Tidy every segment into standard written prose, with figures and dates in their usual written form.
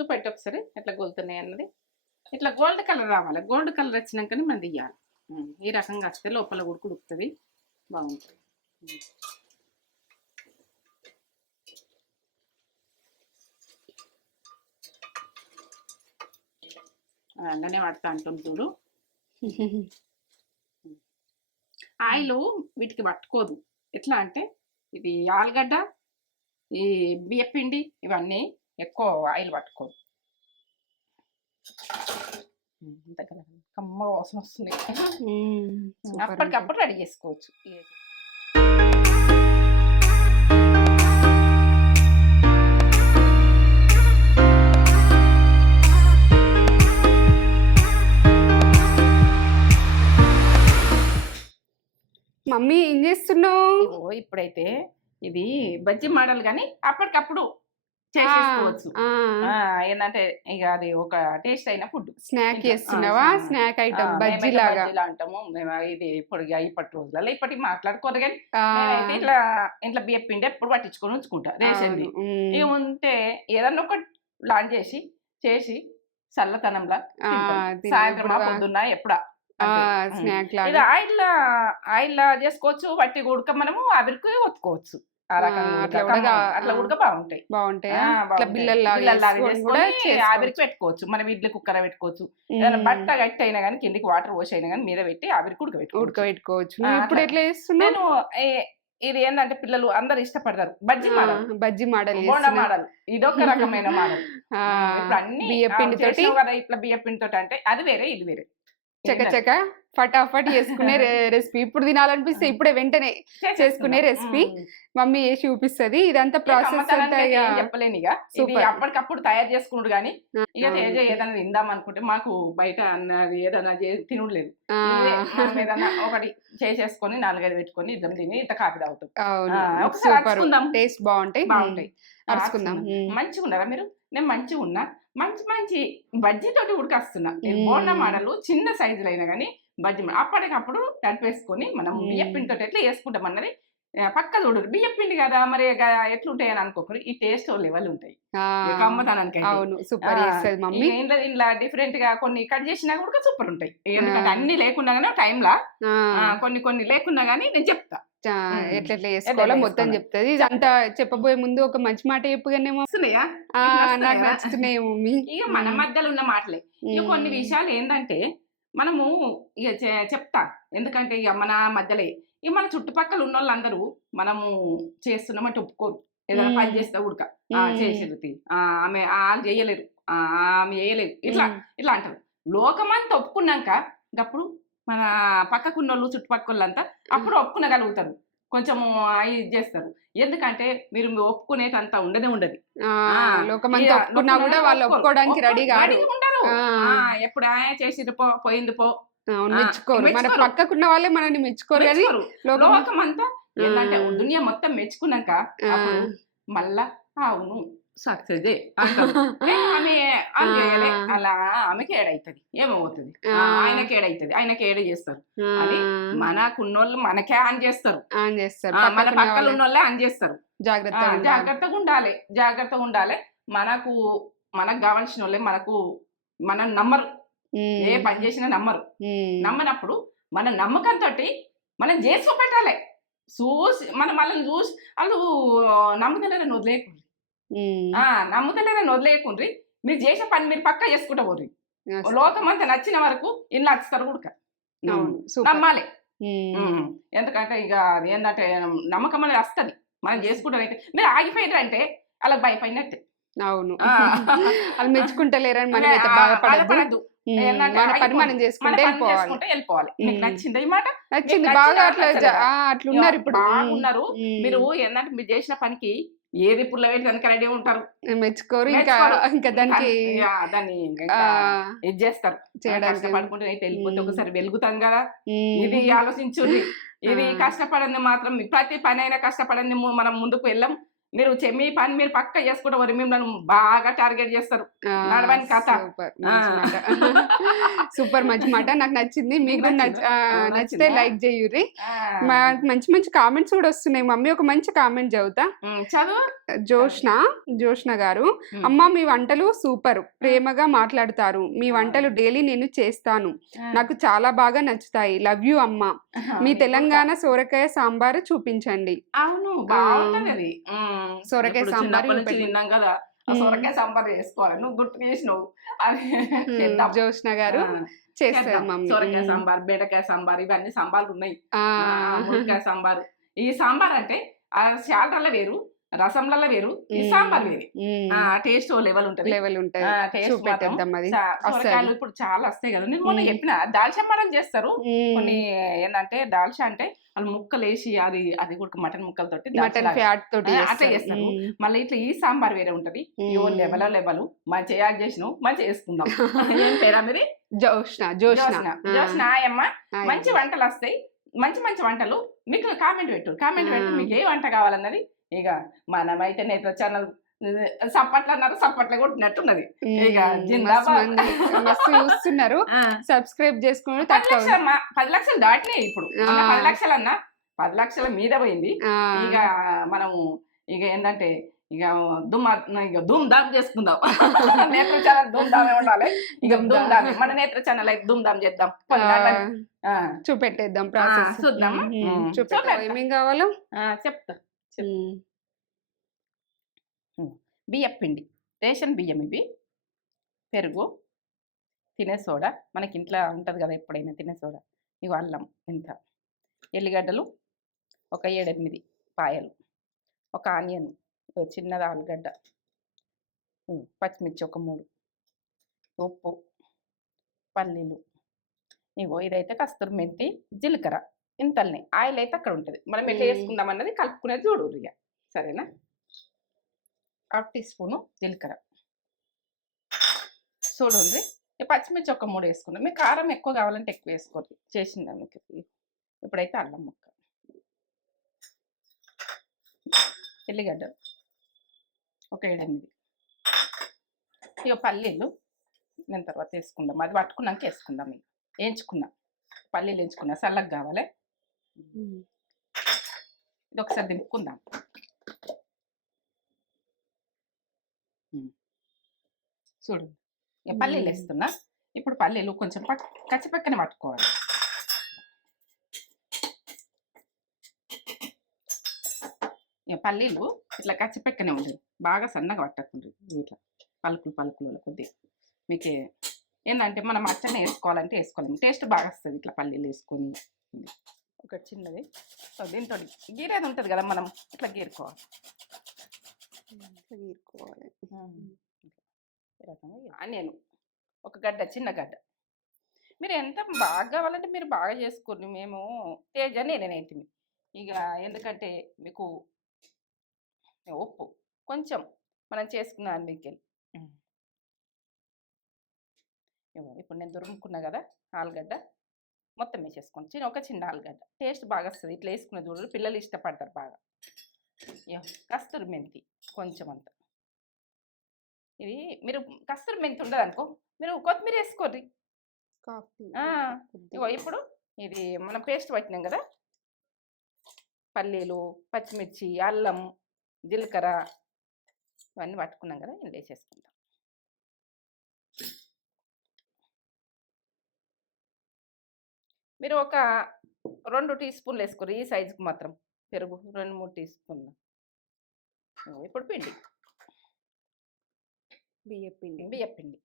చూపెట్టి ఒకసారి ఎట్లా గోలుతున్నాయి అన్నది. ఇట్లా గోల్డ్ కలర్ రావాలి. గోల్డ్ కలర్ వచ్చినాకనే మనం తీయాలి. ఈ రకంగా వస్తే లోపల కూడా ఉడుకుతుంది, బాగుంటుంది. అలానే వాడుతా అంటుంది చూడు. ఆయిల్ వీటికి పట్టుకోదు. ఎట్లా అంటే ఇది ఆలుగడ్డ, ఈ బియ్యపిండి ఇవన్నీ ఎక్కువ ఆయిల్ పట్టుకోదు. కమ్మ వాసన వస్తుంది. అప్పటికప్పుడు రెడీ చేసుకోవచ్చు. మమ్మీ ఏం చేస్తున్నావు? ఇప్పుడైతే ఇది బజ్జీ మోడల్ కానీ అప్పటికప్పుడు చేసేసుకోవచ్చు. ఏంటంటే ఇక అది ఒక టేస్ట్ అయిన ఫుడ్. స్నాక్ చేస్తున్నావా? స్నాక్ ఐటమ్ బజ్జీ లాగా అంటాము మేము. ఇది ఇప్పుడు ఇప్పటి రోజులలో ఇప్పటికి మాట్లాడుకోరు కానీ ఇట్లా ఇంట్లో బియ్యం పిండి ఎప్పుడు పట్టించుకొని ఉంచుకుంటా. రేషన్ది ఇక ఉంటే ఏదన్నా ఒక లాంచ్ చేసి చల్లతనంలా సాయంత్రం పొద్దున్న ఎప్పుడా స్నాక్ ఇది ఆయిల్ చేసుకోవచ్చు. వట్టి ఉడక మనము ఆవిరికి ఒత్తుకోవచ్చు. అట్లా ఉడక బాగుంటాయి. ఆవిరికి పెట్టుకోవచ్చు. మనం ఇడ్లీ కుక్కర్ పెట్టుకోవచ్చు. ఏదైనా బట్ట గట్టి అయినా కానీ కిందికి వాటర్ పోసి అయినా కానీ మీద పెట్టి ఆవిరికి ఉడకబెట్టుకోవచ్చు. ఇప్పుడు ఎట్లా చేస్తున్నాను? ఇది ఏంటంటే పిల్లలు అందరు ఇష్టపడతారు. బజ్జీ మోడల్, బోండా మోడల్, ఇదొక రకమైన మోడల్. ఇప్పుడు అన్ని కదా ఇట్లా బియ్య పిండితో అంటే అది వేరే ఇది వేరే. చకచక ఫటాఫట్ చేసుకునే రెసిపీ. ఇప్పుడు తినాలనిపిస్తే ఇప్పుడే వెంటనే చేసుకునే రెసిపీ మమ్మీ చేసి చూపిస్తుంది. ఇదంతా ప్రాసెస్ చెప్పలేను. ఇక అప్పటికప్పుడు తయారు చేసుకున్నాడు కానీ ఇక ఏదైనా తిందాం అనుకుంటే మాకు బయట అన్నది ఏదైనా తినలేదు. ఏదైనా ఒకటి చేసేసుకొని 4-5 పెట్టుకొని ఇద్దరం తిని ఇంత కాఫీ తాగుతాం. టేస్ట్ బాగుంటాయి. మంచిగా ఉన్నారా మీరు? నేను మంచిగా ఉన్నా. మంచి బజ్జీతోటి ఉడకేస్తున్నా. బోండా మోడల్ చిన్న సైజులో అయినా కానీ బజ్జీ అప్పటికప్పుడు తడిపేసుకొని మనం బియ్యపిండితో ఎట్లా వేసుకుంటాం అన్నది పక్క చూడరు. బియ్యపిండి కదా మరి ఎట్లుంటాయి అని అనుకోకరు. ఈ టేస్ట్ లెవెల్ ఉంటాయి. ఇంట్లో డిఫరెంట్ గా కొన్ని కట్ చేసినా కూడా సూపర్ ఉంటాయి. ఎందుకంటే అన్ని లేకుండా గానీ టైంలా కొన్ని లేకున్నా గానీ నేను చెప్తా ఎట్లా చేసుకోవాలో మొత్తం చెప్తుంది. ఇదంతా చెప్పబోయే ముందు ఒక మంచి మాట చెప్పుగానేమో నాకు నచ్చుతున్నాయి మమ్మీ. ఇక మన మధ్యలో ఉన్న మాటలే. ఇక కొన్ని విషయాలు ఏంటంటే మనము ఇక చెప్తా. ఎందుకంటే ఇక మన మధ్యలో ఇక మన చుట్టుపక్కల ఉన్న వాళ్ళందరూ మనము చేస్తున్నామంటే ఒప్పుకోరు. ఏదైనా పని చేస్తే ఉడక చేసేది ఆమె చేయలేరు, ఆమె చేయలేదు, ఇట్లా అంటారు. లోకమంతా ఒప్పుకున్నాక అప్పుడు మన పక్కకున్న వాళ్ళు చుట్టుపక్కలంతా అప్పుడు ఒప్పుకునగలుగుతారు. కొంచెము ఇది చేస్తారు. ఎందుకంటే మీరు ఒప్పుకునేటంతా ఉండదు. ఉండరు. ఎప్పుడు చేసి పోయింది పో మెచ్చుకోరు. మన పక్కకున్న వాళ్ళే మనల్ని మెచ్చుకోరు. కానీ లోకమంతా ఏంటంటే దునియా మొత్తం మెచ్చుకున్నాక మళ్ళా అవును సక్సెస్ అలా ఆమెకి ఏడైతుంది. ఏమవుతుంది? ఆయనకి ఏడైతుంది. ఆయనకి ఏడ చేస్తారు. అది మనకున్నోళ్ళు మనకే ఆన్ చేస్తారు. మన పక్కన ఉన్నోళ్ళే ఆన్ చేస్తారు. జాగ్రత్తగా ఉండాలి. మనకు కావాల్సిన వాళ్ళే మనం నమ్మరు. ఏ పని చేసినా నమ్మనప్పుడు మన నమ్మకంతో మనం చేసి చూపెట్టాలి. మనల్ని చూసి వాళ్ళు నమ్ముతలేరని వదిలేయకుండ్రి. మీరు చేసే పని మీరు పక్కా చేసుకుంటా పోర్రి. లోకమంతా నచ్చిన వరకు ఇల్లు నచ్చుతారు కూడా నమ్మాలి. ఎందుకంటే ఇక ఏంటంటే నమ్మకం అనేది వస్తుంది. మనం చేసుకుంటాం. అయితే మీరు ఆగిపోయారు అంటే అలా భయపడినట్టే. అవును, వాళ్ళు మెచ్చుకుంటలేరని మనం అయితే బాధపడద్దు. మనం చేసుకుంటే వెళ్ళిపోవాలి. మీకు నచ్చింది ఈ మాట? నచ్చింది బాగా. అట్లున్నారు ఇప్పుడు. బాగున్నారు. మీరు ఏంటంటే మీరు చేసిన పనికి ఏది పుల్ల పెట్టి దానికి రెడీ ఉంటారు. మెచ్చుకోరు. ఇంకా దాన్ని ఇది చేస్తారు. కష్టపడుకుంటే అయితే వెళ్ళిపోతే ఒకసారి వెలుగుతాం కదా. ఇది ఆలోచించుంది. ఇది కష్టపడింది మాత్రం ప్రతి పని అయినా కష్టపడింది మనం ముందుకు వెళ్ళాం. మీరు మీ పని మీరు పక్క చేసుకుంటారు, మిమ్మల్ని బాగా టార్గెట్ చేస్తారు. నడవని కథ. సూపర్ మంచి మాట. సూపర్ మంచి మాట, నాకు నచ్చింది. మీకు కూడా నచ్చిందా? నచ్చితే నచ్చిందా? లైక్ చేయుర్రి. మంచి మంచి కామెంట్స్ కూడా వస్తున్నాయి. మమ్మీ ఒక మంచి కామెంట్ చదువుతా. చదువు. జోష్న గారు, అమ్మ మీ వంటలు సూపర్, ప్రేమగా మాట్లాడతారు. మీ వంటలు డైలీ నేను చేస్తాను, నాకు చాలా బాగా నచ్చుతాయి. లవ్ యూ అమ్మ. మీ తెలంగాణ సోరకాయ సాంబార్ చూపించండి. అవును, బాగుంటది అది. సొరకాయ ఇప్పుడు సాంబార్ చిన్నప్పటి నుంచి తిన్నాం కదా, ఆ సొరకాయ సాంబార్ చేసుకోవాలి. నువ్వు గుర్తు చేసినావు. అది చేద్దాం. జోష్న గారు చేస్తారు చేద్దాం. మమ్మీ. సొరకాయ సాంబార్, బెండకాయ సాంబార్, ఇవన్నీ సాంబార్లు ఉన్నాయి. ఆ, మునక్కాయ సాంబార్. ఈ సాంబార్ అంటే ఆ శాలరల్ల వేరు, రసంలలో వేరు, ఈ సాంబార్ వేరు. టేస్ట్ లెవెల్ ఉంటది. లెవెల్ ఉంటుంది. టేస్ట్ చూపెట్టేద్దాం అది. సొరకాయలు ఇప్పుడు చాలా వస్తాయి కదా. నేను మొన్న చెప్పిన దాల్చా మటన్ చేస్తారు. కొన్ని ఏంటంటే దాల్చా అంటే వాళ్ళు ముక్కలు వేసి అది కూడా మటన్ ముక్కలతోటి మటన్ ఫ్యాట్ తోటి అట్లా చేస్తారు. మళ్ళీ ఇట్లా ఈ సాంబార్ వేరే ఉంటది. లెవెల్ మంచి యాడ్ చేసినావు, మంచి చేసుకుందాం. ఏం పేరా మీది? జోష్న ఆయమ్మ. మంచి వంటలు వస్తాయి, మంచి మంచి వంటలు. మీకు కామెంట్ పెట్టి మీకు ఏ వంట కావాలన్నది. ఇక మనమైతే నేత్ర ఛానల్ సప్పట్లు అన్నారు, సప్పట్లు కొట్టినట్టున్నది. ఇక మస్తు చూస్తున్నారు, సబ్స్క్రైబ్ చేసుకున్నారు. 10 లక్షలు దాటినాయి ఇప్పుడు. 10 లక్షలు అన్నా 10 లక్షల మీద పోయింది. ఇక మనము ఇక ఏంటంటే ఇక ధూమ్ ధామ్ చేసుకుందాం. నేత్ర ఛానల్ ధూమ్ ధామే ఉండాలి. ఇక ధూమ్ ధామ్ మన నేత్ర ఛానల్ అయితే ధూమ్ ధామ్ చేద్దాం. చూపెట్టేద్దాం ప్రాసెస్. చూద్దాం. ఏమేం కావాలో చెప్తా. బియ్యం పిండి, రేషన్ బియ్యం ఇవి, పెరుగు, తినే సోడా, మనకి ఇంట్లో ఉంటుంది కదా ఎప్పుడైనా తినే సోడా, ఇవి అల్లం ఇంత, ఎల్లిగడ్డలు ఒక 7-8 పాయలు, ఒక ఆనియన్ చిన్నది, ఆలుగడ్డ, పచ్చిమిర్చి ఒక 3, ఉప్పు, పల్లీలు, ఇగో ఇదైతే కస్తూరి మెంతి, జీలకర్ర ఇంతల్ని. ఆయిల్ అయితే అక్కడ ఉంటుంది. మనం ఎట్లా వేసుకుందాం అన్నది కలుపుకునేది చూడు ఇక. సరేనా? 1/2 టీ స్పూను జీలకర్ర చూడండి. పచ్చిమిర్చి ఒక 3 వేసుకున్నాం. మీకు కారం ఎక్కువ కావాలంటే ఎక్కువ వేసుకోండి. చేసిందా మీకు. ఇప్పుడైతే అల్లం ముక్క, ఎల్లిగడ్డ ఒక 7-8, ఇక పల్లీలు నేను తర్వాత వేసుకుందాం. అది పట్టుకున్నాక వేసుకుందాం. ఇక వేయించుకున్నాం, పల్లీలు వేయించుకున్నా, చల్లగా కావాలి. ఇది ఒకసారి దింపుకుందాం. చూడు, ఇక పల్లీలు వేస్తున్నా. ఇప్పుడు పల్లీలు కొంచెం కచ్చిపక్కన పట్టుకోవాలి. ఇక పల్లీలు ఇట్లా కచ్చిపక్కనే ఉండదు, బాగా సన్నగా పట్టకుండా ఇట్లా పలుకులు కొద్దిగా. మీకు ఏంటంటే మనం అచ్చనే వేసుకోవాలంటే వేసుకోలేము, టేస్ట్ బాగా వస్తుంది ఇట్లా పల్లీలు వేసుకొని. ఒక చిన్నది దీంతో గీరేది ఉంటుంది కదా, మనం ఇట్లా గీరుకోవాలి. ఆనియన్ ఒక గడ్డ, చిన్న గడ్డ. మీరు ఎంత బాగా కావాలంటే మీరు బాగా చేసుకోండి. మేము తేజ నేనేంటి ఇక, ఎందుకంటే మీకు ఉప్పు కొంచెం మనం చేసుకున్న మీకు. ఇప్పుడు నేను దురుముకున్నా కదా ఆలుగడ్డ, మొత్తం వేసేసుకోండి. ఒక చిన్న ఆలుగడ్డ, టేస్ట్ బాగా వస్తుంది ఇట్లా వేసుకున్న చూడరు, పిల్లలు ఇష్టపడతారు బాగా. కస్తూరి మెంతి కొంచెం అంత. ఇది మీరు కస్తూరి మెంతి ఉండదు అనుకో, మీరు కొత్తిమీర వేసుకోండి. ఇప్పుడు ఇది మనం పేస్ట్ పట్టినాం కదా, పల్లీలు, పచ్చిమిర్చి, అల్లం, జీలకర్ర ఇవన్నీ పట్టుకున్నాం కదా, ఇందులో వేసేసుకుంటాం. మీరు ఒక 2 టీ స్పూన్లు వేసుకోరు, ఈ సైజుకి మాత్రం. పెరుగు 2-3 టీ స్పూన్లు. ఇప్పుడు పిండి, బియ్యపిండి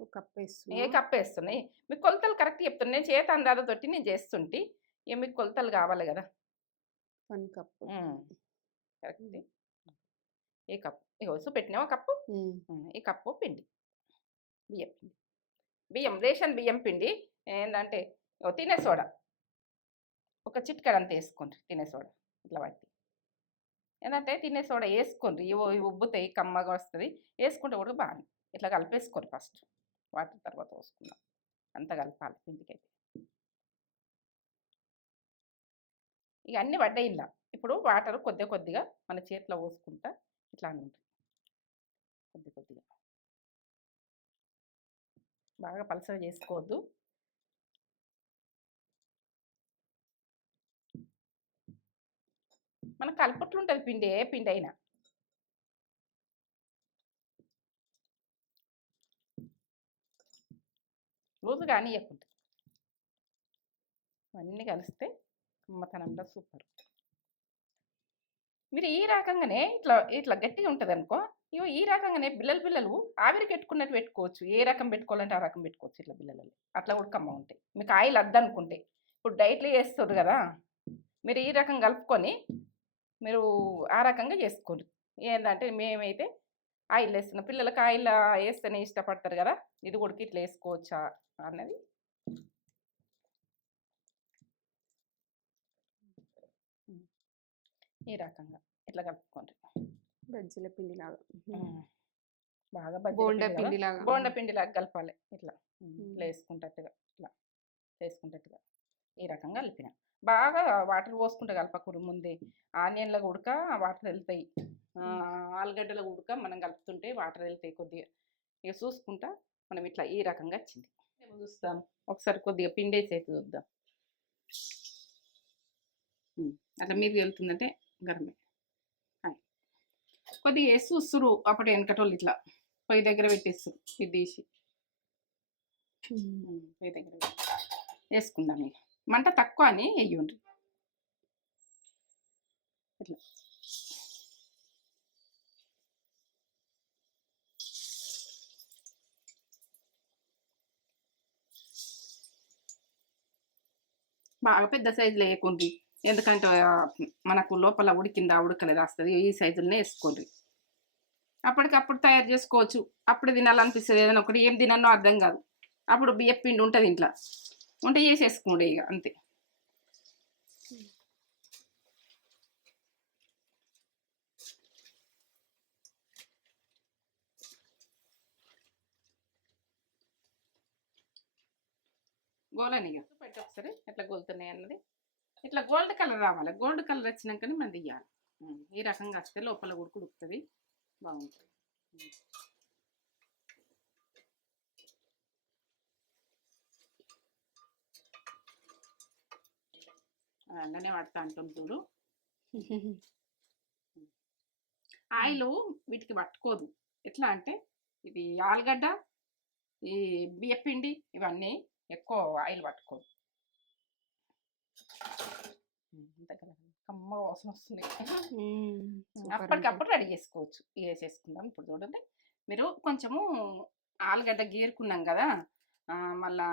ఒక కప్ వేస్తున్నా. ఏ కప్ వేస్తున్నాయి మీకు కొలతలు కరెక్ట్ చెప్తున్నా. నేను చేత అందాజతోటి నేను చేస్తుంటే ఇక మీకు కొలతలు కావాలి కదా. 1 కప్ కరెక్ట్. ఏ కప్పు ఇక పెట్టినావు కప్పు. ఈ కప్పు పిండి, బియ్యం రేషన్ బియ్యం పిండి. ఏంటంటే తినే సోడా ఒక చిటికెడు అంత వేసుకోండి. తినే సోడా ఇట్లా పట్టి, ఏంటంటే తినే సోడా వేసుకోండి. ఇవి ఉబ్బుతాయి, కమ్మగా వస్తుంది. వేసుకుంటే కూడా బాగా ఇట్లా కలిపేసుకోండి. ఫస్ట్ వాటర్ తర్వాత పోసుకుందాం. అంతా కలపాలి పిండికైతే. ఇక అన్నీ పడ్డాయి ఇలా. ఇప్పుడు వాటర్ కొద్దిగా మన చేతిలో పోసుకుంటా ఇట్లా ఉంటుంది. కొద్దిగా బాగా పలసగా చేసుకోవద్దు. మనకు కలుపుట్లు ఉంటుంది పిండి, ఏ పిండి అయినా. లూజు కానియకుండా అన్నీ కలిస్తే కమ్మతనంగా సూపర్. మీరు ఈ రకంగానే ఇట్లా గట్టిగా ఉంటుంది అనుకో, ఇగో ఈ రకంగానే బిల్లలు ఆవిరికి పెట్టుకున్నట్టు పెట్టుకోవచ్చు. ఏ రకం పెట్టుకోవాలంటే ఆ రకం పెట్టుకోవచ్చు. ఇట్లా బిల్లలు అట్లా కూడా కమ్మ ఉంటాయి. మీకు ఆయిల్ వద్దనుకుంటే ఇప్పుడు డైట్లో చేస్తారు కదా, మీరు ఈ రకం కలుపుకొని మీరు ఆ రకంగా చేసుకోండి. ఏంటంటే మేమైతే ఆయిల్ వేస్తున్నాం, పిల్లలకి ఆయిల్ వేస్తేనే ఇష్టపడతారు కదా, ఇది కూడా ఇట్లా వేసుకోవచ్చా అన్నది. ఈ రకంగా ఇట్లా కలుపుకోండి. బజ్జీల పిండి లాగా బాగా బోండా పిండి లాగా బోండా పిండి లాగా కలపాలి. ఇట్లా ఇట్లా వేసుకుంటట్టుగా ఈ రకంగా కలిపిన. బాగా వాటర్ పోసుకుంటే కలపకూడదు. ముందే ఆనియన్ల ఉడక వాటర్ వెళ్తాయి, ఆలుగడ్డల ఉడక మనం కలుపుతుంటే వాటర్ వెళ్తాయి కొద్దిగా. ఇక చూసుకుంటా మనం ఇట్లా ఈ రకంగా వచ్చింది చూస్తాం. ఒకసారి కొద్దిగా పిండి వేసి అయితే చూద్దాం. అట్లా మీరు వెళ్తుందంటే గరమే కొద్దిగా వేసి చూస్తురు. అప్పుడు వెనకటోళ్ళు ఇట్లా పొయ్యి దగ్గర పెట్టేస్తారు. ఇది తీసి పొయ్యి దగ్గర వేసుకుందాం. ఇక మంట తక్కువ అని వెయ్యండి. ఇట్లా బాగా పెద్ద సైజులో వేయకుండ్రి, ఎందుకంటే మనకు లోపల ఉడికిందా ఉడకలేదు వస్తుంది. ఈ సైజులోనే వేసుకోండి. అప్పటికప్పుడు తయారు చేసుకోవచ్చు. అప్పుడు తినాలనిపిస్తుంది. ఏదైనా ఒకటి ఏం తినన్నో అర్థం కాదు, అప్పుడు బియ్యం పిండి ఉంటుంది ఇంట్లో, వంట చేసేసుకోండి ఇక అంతే. గోలని ఇక పెట్టి ఒకసారి ఎట్లా గోలుతున్నాయి అన్నది. ఇట్లా గోల్డ్ కలర్ రావాలి. గోల్డ్ కలర్ వచ్చినాకనే మనం తీయాలి. ఈ రకంగా వస్తే లోపల ఉడుకుతుంది, బాగుంటుంది. అలానే పడతా అంటాం చూడు. ఆయిల్ వీటికి పట్టుకోదు. ఎట్లా అంటే ఇది ఆలుగడ్డ, ఈ బియ్యపిండి ఇవన్నీ ఎక్కువ ఆయిల్ పట్టుకోదు. కమ్మ వాసన వస్తుంది. అప్పటికప్పుడు రెడీ చేసుకోవచ్చు. వేసేసుకుందాం. ఇప్పుడు చూడండి, మీరు కొంచెము ఆలుగడ్డ గీరుకున్నాం కదా, మళ్ళా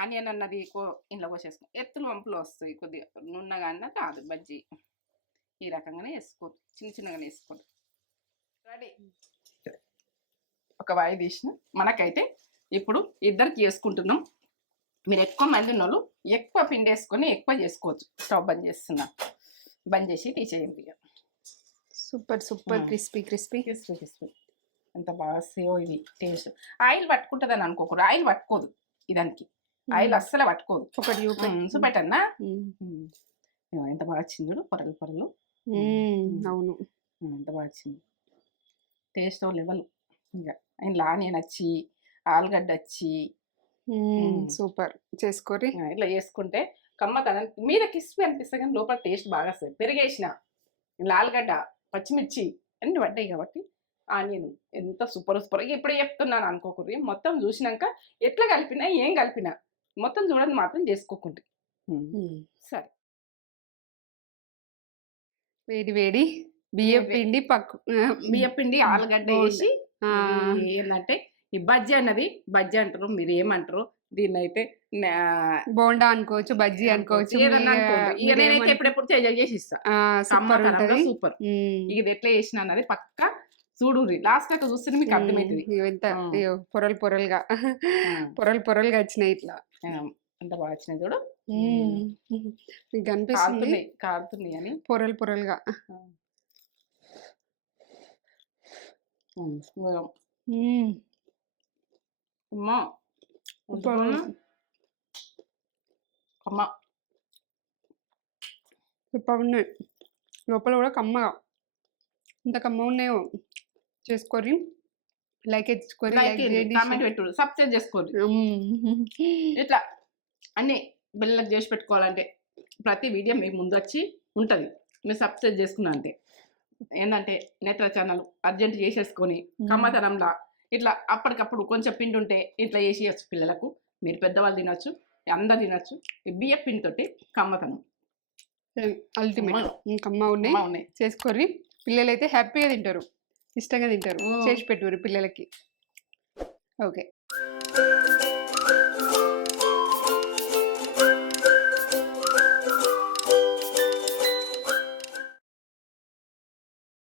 ఆనియన్ అన్నది ఇంట్లో పోసేసుకుని ఎత్తులు వంపులు వస్తాయి. కొద్దిగా నున్నగా అన్న కాదు బజ్జీ. ఈ రకంగానే వేసుకోవచ్చు, చిన్నగానే వేసుకోండి. రెడీ. ఒక వాయి తీసిన మనకైతే ఇప్పుడు ఇద్దరికి వేసుకుంటున్నాం. మీరు ఎక్కువ మంది ఉన్నోళ్ళు ఎక్కువ పిండి వేసుకొని ఎక్కువ చేసుకోవచ్చు. స్టవ్ బంద్ చేస్తున్నా, బంద్ చేసి తీసేయండి. Super super crispy crispy crispy crispy. ఎంత బాగా సేవ్ ఇది టేస్ట్. ఆయిల్ పట్టుకుంటుంది అని అనుకోకూడదు, ఆయిల్ పట్టుకోదు. ఇదానికి ఆయిల్ అస్సలు పట్టుకోదు. ఒకటి చూపెట్టన్నా ఎంత బాగా వచ్చింది చూడు, పొరలు పొరలు. అవును, ఎంత బాగా వచ్చింది. Taste level. ఇంకా ఇంట్లో ఆనియన్ వచ్చి ఆలుగడ్డ వచ్చి సూపర్ చేసుకోరి. ఇట్లా చేసుకుంటే కమ్మతనం మీద క్రిస్పీ అనిపిస్తుంది, కానీ లోపల టేస్ట్ బాగా వస్తుంది. పెరిగేసిన ఆలుగడ్డ పచ్చిమిర్చి అన్ని పడ్డాయి కాబట్టి ఆనియన్ ఎంత సూపర్ సూపర్. ఇప్పుడు చెప్తున్నాను అనుకోకూడదు. మొత్తం చూసినాక ఎట్లా కలిపినా ఏం కలిపినా మొత్తం చూడండి మాత్రం చేసుకోకుండా. సరే, వేడి వేడి బియ్యం పిండి బియ్యం పిండి ఆలుగడ్డ వేసి ఏంటంటే ఈ బజ్జీ అన్నది, బజ్జీ అంటారు, మీరు ఏమంటారు దీన్ని? అయితే బోండా అనుకోవచ్చు, బజ్జీ అనుకోవచ్చు, ఏదన్నా అనుకోండి. ఇక నేనైతే ఎప్పుడెప్పుడు చేసి ఇస్తా. సూపర్. ఇది ఎట్లా చేసిన అన్నది పక్క చూడు, లాస్ట్ అక్కడ చూస్తే మీకు అర్థమవుతుంది. ఎంత పొరలు పొరలుగా పొరలుగా వచ్చినాయి. ఇట్లా ఎంత బాగా వచ్చినాయి చూడు. కనిపిస్తుంది కారుతుంది అని పొరలు పొరలుగా. అమ్మా అమ్మా సూపర్ ఉన్నాయి. లోపల కూడా కమ్మగా ఇంత కమ్మ ఉన్నాయో చేసుకొని లైక్ ఎత్తుకొని లైక్ కామెంట్ పెట్టు, సబ్స్క్రైబ్ చేసుకోండి. ఇట్లా అన్ని బెల్లకు చేసి పెట్టుకోవాలంటే ప్రతి వీడియో మీకు ముందు వచ్చి ఉంటుంది. మీరు సబ్స్క్రైబ్ చేసుకున్నా అంటే ఏంటంటే నేత్ర ఛానల్ అర్జెంట్ చేసేసుకొని కమ్మతనంలా ఇట్లా అప్పటికప్పుడు కొంచెం పిండి ఉంటే ఇట్లా చేసేయచ్చు పిల్లలకు. మీరు పెద్దవాళ్ళు తినచ్చు, అందరు తినచ్చు. బియ్య పిండితోటి కమ్మతనం అల్టిమేట్ కమ్మ ఉన్నాయి చేసుకొని పిల్లలు అయితే హ్యాపీగా తింటారు, ఇష్టంగా తింటారు. చేసి పెట్టుకోరు పిల్లలకి. ఓకే.